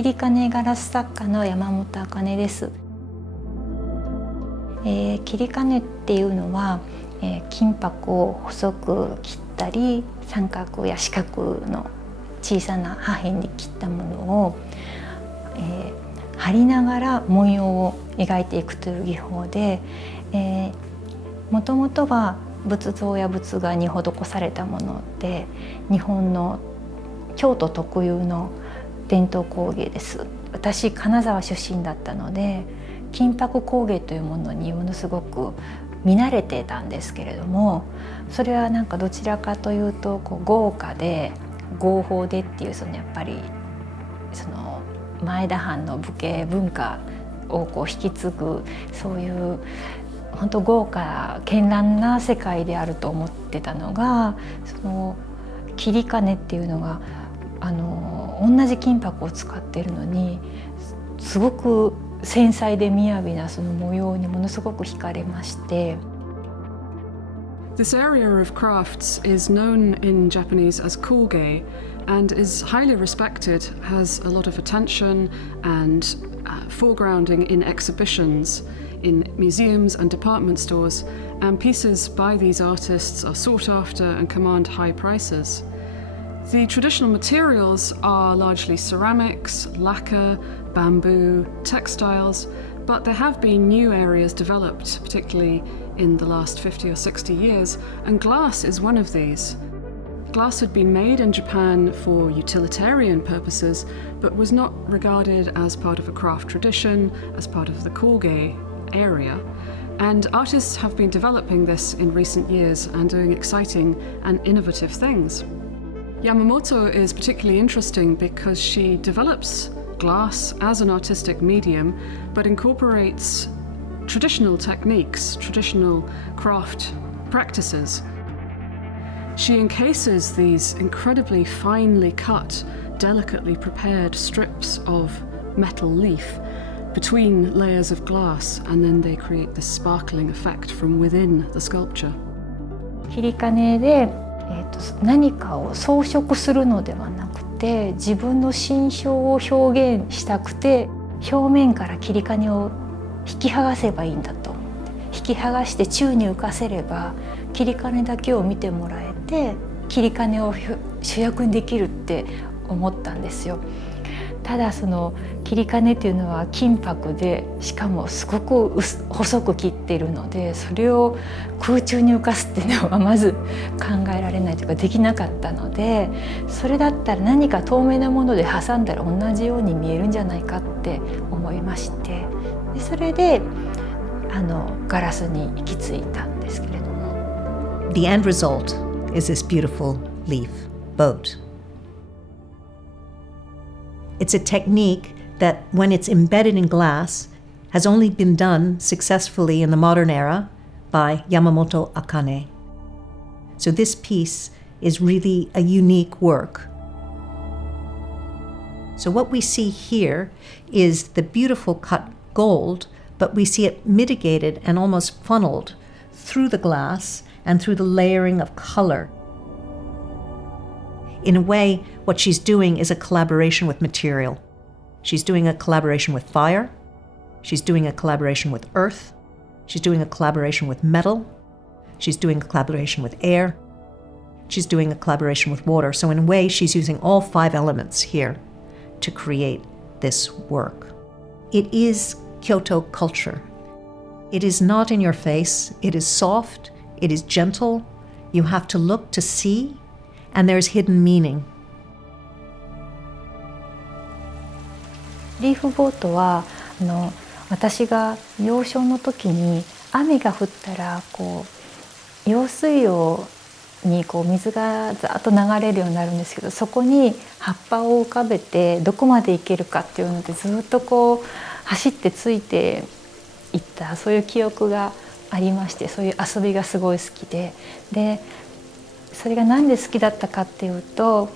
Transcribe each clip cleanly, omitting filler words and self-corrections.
切金ガラス作家の山本茜です。切金っていうのは、金箔を細く切ったり三角や四角の小さな破片に切ったものを、貼りながら文様を描いていくという技法で、もともとは仏像や仏画に施されたもので、日本の京都特有の伝統工芸です。私金沢出身だったので、金箔工芸というものにものすごく見慣れてたんですけれども、それはなんかどちらかというと豪華で合法でっていう、やっぱりその前田藩の武家文化を引き継ぐ、そういう本当豪華絢爛な世界であると思ってたのが、その切金っていうのが同じ金箔を使っているのにすごく繊細で雅なその模様にものすごく惹かれまして。This area of crafts is known in Japanese as koge and is highly respected, has a lot of attention and foregrounding in exhibitions, in museums and department stores, and pieces by these artists are sought after and command high prices. The traditional materials are largely ceramics, lacquer, bamboo, textiles, but there have been new areas developed, particularly in the last 50 or 60 years, and glass is one of these. Glass had been made in Japan for utilitarian purposes, but was not regarded as part of a craft tradition, as part of the koge area. And artists have been developing this in recent years and doing exciting and innovative things. Yamamoto is particularly interesting because she develops glass as an artistic medium, but incorporates traditional techniques, traditional craft practices. She encases these incredibly finely cut, delicately prepared strips of metal leaf between layers of glass, and then they create this sparkling effect from within the sculpture. 切金で、何かを装飾するのではなくて、自分の心象を表現したくて、表面から切金を引き剥がせばいいんだと。引き剥がして宙に浮かせれば切金だけを見てもらえて、切金を主役にできるって思ったんですよ。ただその切金っていうのは金箔で、しかもすごく細く切っているので、それを空中に浮かすっていうのはまず考えられないというか、できなかったので、それだったら何か透明なもので挟んだら同じように見えるんじゃないかって思いまして、でそれでガラスに行き着いたんですけれども。The end result is this beautiful leaf boat. It's a technique that, when it's embedded in glass, has only been done successfully in the modern era by Yamamoto Akane. So this piece is really a unique work. So what we see here is the beautiful cut gold, but we see it mitigated and almost funneled through the glass and through the layering of color. In a way, what she's doing is a collaboration with material. She's doing a collaboration with fire. She's doing a collaboration with earth. She's doing a collaboration with metal. She's doing a collaboration with air. She's doing a collaboration with water. So in a way, she's using all 5 elements here to create this work. It is Kyoto culture. It is not in your face. It is soft. It is gentle. You have to look to see, and there's hidden meaning. リーフボートは私が幼少の時に雨が降ったら用水路に水がざっと流れるようになるんですけど、そこに葉っぱを浮かべてどこまで行けるかっていうのでずっと走ってついていった、そういう記憶がありまして、そういう遊びがすごい好きで、それが何で好きだったかっていうと、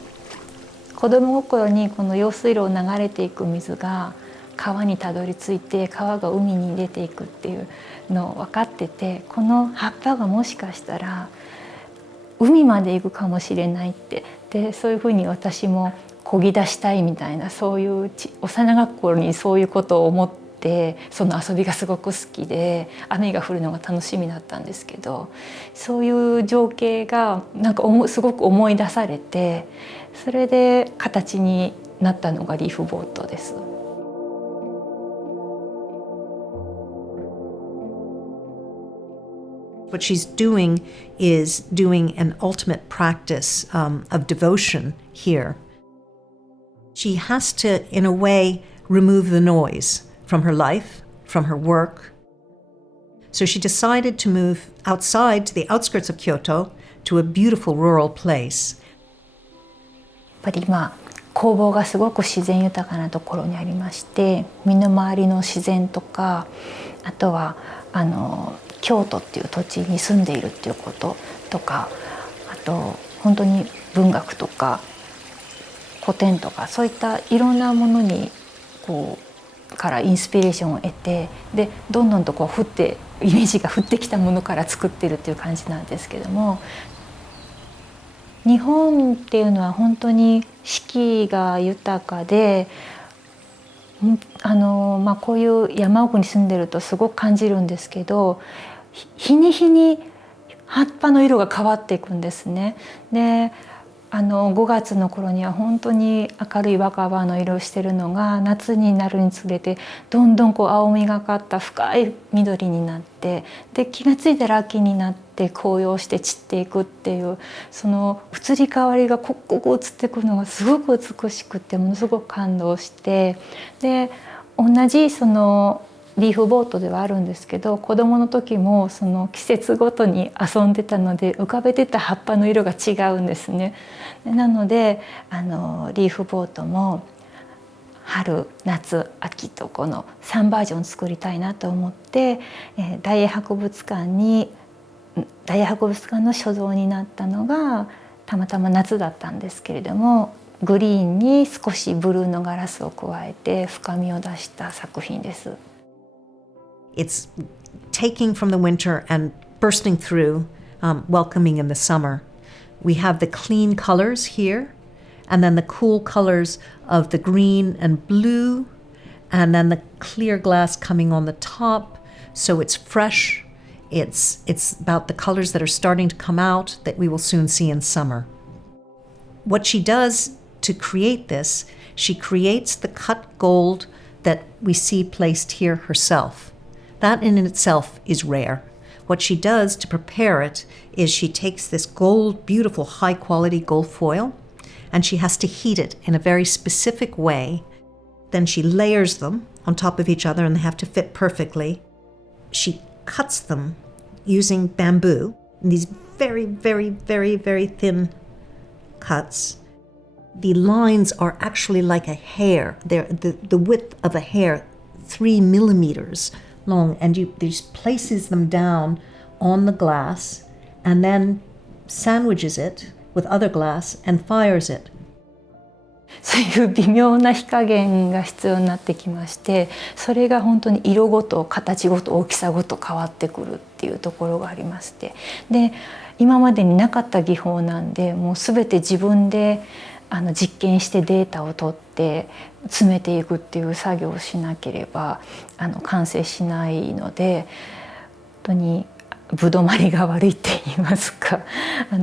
子供心にこの用水路を流れていく水が川にたどり着いて、川が海に出ていくっていうのを分かってて、この葉っぱがもしかしたら海まで行くかもしれないって、でそういうふうに私も漕ぎ出したいみたいな、そういう幼学校にそういうことを思って、その遊びがすごく好きで雨が降るのが楽しみだったんですけど、そういう情景がなんかすごく思い出されて、それで形になったのがリーフボートです。What she's doing is doing an ultimate practice of devotion here. She has to, in a way, remove the noise from her life, from her work. So she decided to move outside to the outskirts of Kyoto to a beautiful rural place. やっぱり工房がすごく自然豊かなところにありまして、身の回りの自然とか、あとは京都っていう土地に住んでいるっていうこととか、あと本当に文学とか古典とか、そういったいろんなものにからインスピレーションを得て、でどんどんとイメージが降ってきたものから作ってるっていう感じなんですけども、日本っていうのは本当に四季が豊かで、こういう山奥に住んでるとすごく感じるんですけど、日に日に葉っぱの色が変わっていくんですね。で5月の頃には本当に明るい若葉の色をしてるのが、夏になるにつれてどんどん青みがかった深い緑になって、で気が付いたら秋になって紅葉して散っていくっていう、その移り変わりが刻々移っていくのがすごく美しくて、ものすごく感動して、で同じそのリーフボートではあるんですけど、子どもの時もその季節ごとに遊んでたので、浮かべてた葉っぱの色が違うんですね。なのでリーフボートも春夏秋とこの3バージョン作りたいなと思って、大英博物館の所蔵になったのがたまたま夏だったんですけれども、グリーンに少しブルーのガラスを加えて深みを出した作品です。It's taking from the winter and bursting through, welcoming in the summer. We have the clean colors here, and then the cool colors of the green and blue, and then the clear glass coming on the top. So it's fresh. It's about the colors that are starting to come out that we will soon see in summer. What she does to create this, she creates the cut gold that we see placed here herself. That in itself is rare. What she does to prepare it is she takes this gold, beautiful, high-quality gold foil, and she has to heat it in a very specific way. Then she layers them on top of each other, and they have to fit perfectly. She cuts them using bamboo, in these very, very, very, very thin cuts. The lines are actually like a hair. They're the width of a hair, 3 millimeters long, and just places them down on the glass and then sandwiches it with other glass and fires it. そういう微妙な火加減が必要になってきまして、それが本当に色ごと形ごと大きさごと変わってくるっていうところがありまして、で今までになかった技法なんで、もう全て自分で実験してデータを取って詰めていくっていう作業をしなければ完成しないので、本当にぶどまりが悪いって言いますか、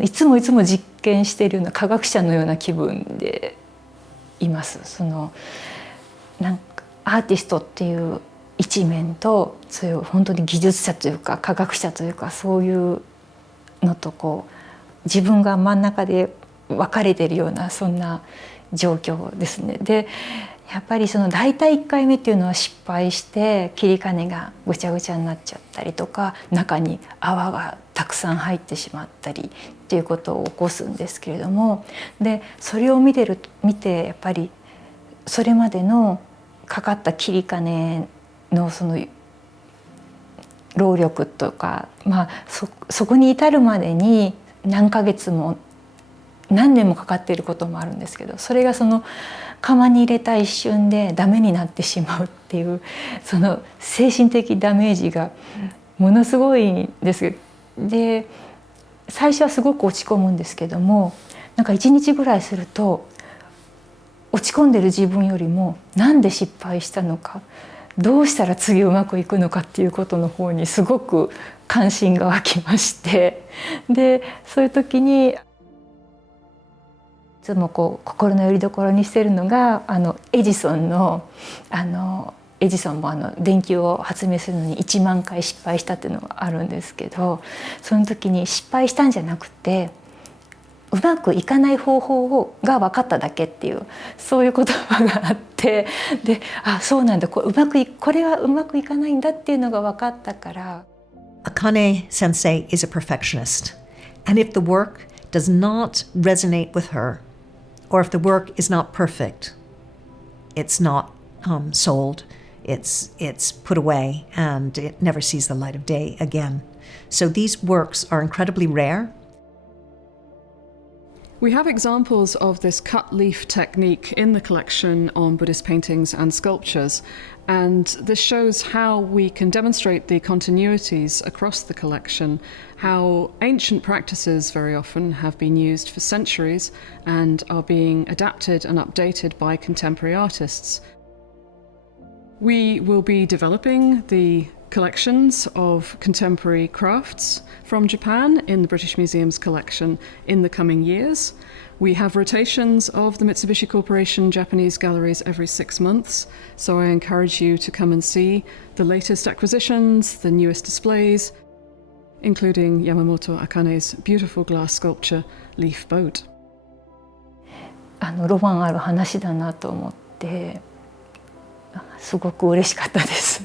いつも実験しているような科学者のような気分でいます。なんかアーティストっていう一面と、そういう本当に技術者というか科学者というか、そういうのと自分が真ん中で分かれているような、そんな状況ですね。でやっぱり大体1回目っていうのは失敗して切り金がぐちゃぐちゃになっちゃったりとか、中に泡がたくさん入ってしまったりっていうことを起こすんですけれども、でそれを見てやっぱりそれまでのかかった切り金の労力とか、そこに至るまでに何ヶ月も何年もかかっていることもあるんですけど、それが釜に入れた一瞬でダメになってしまうっていう、精神的ダメージがものすごいんです。で最初はすごく落ち込むんですけども、なんか1日ぐらいすると落ち込んでる自分よりもなんで失敗したのか、どうしたら次うまくいくのかっていうことの方にすごく関心が湧きまして、でそういう時にいつもこう心の拠り所にしてるのがエジソンのエジソンも電球を発明するのに1万回失敗したっていうのがあるんですけど、その時に失敗したんじゃなくてうまくいかない方法が分かっただけっていう、そういう言葉があって、でそうなんだ、これはうまくいかないんだっていうのが分かったから。Akane sensei is a perfectionist, and if the work does not resonate with her, or if the work is not perfect, it's not sold, it's put away, and it never sees the light of day again. So these works are incredibly rare. We have examples of this cut leaf technique in the collection on Buddhist paintings and sculptures, and this shows how we can demonstrate the continuities across the collection, how ancient practices very often have been used for centuries and are being adapted and updated by contemporary artists. We will be developing the collections of contemporary crafts from Japan in the British Museum's collection in the coming years. We have rotations of the Mitsubishi Corporation Japanese galleries every 6 months, so I encourage you to come and see the latest acquisitions, the newest displays, including Yamamoto Akane's beautiful glass sculpture, Leaf Boat. ロマンある話だなと思って、すごく嬉しかったです。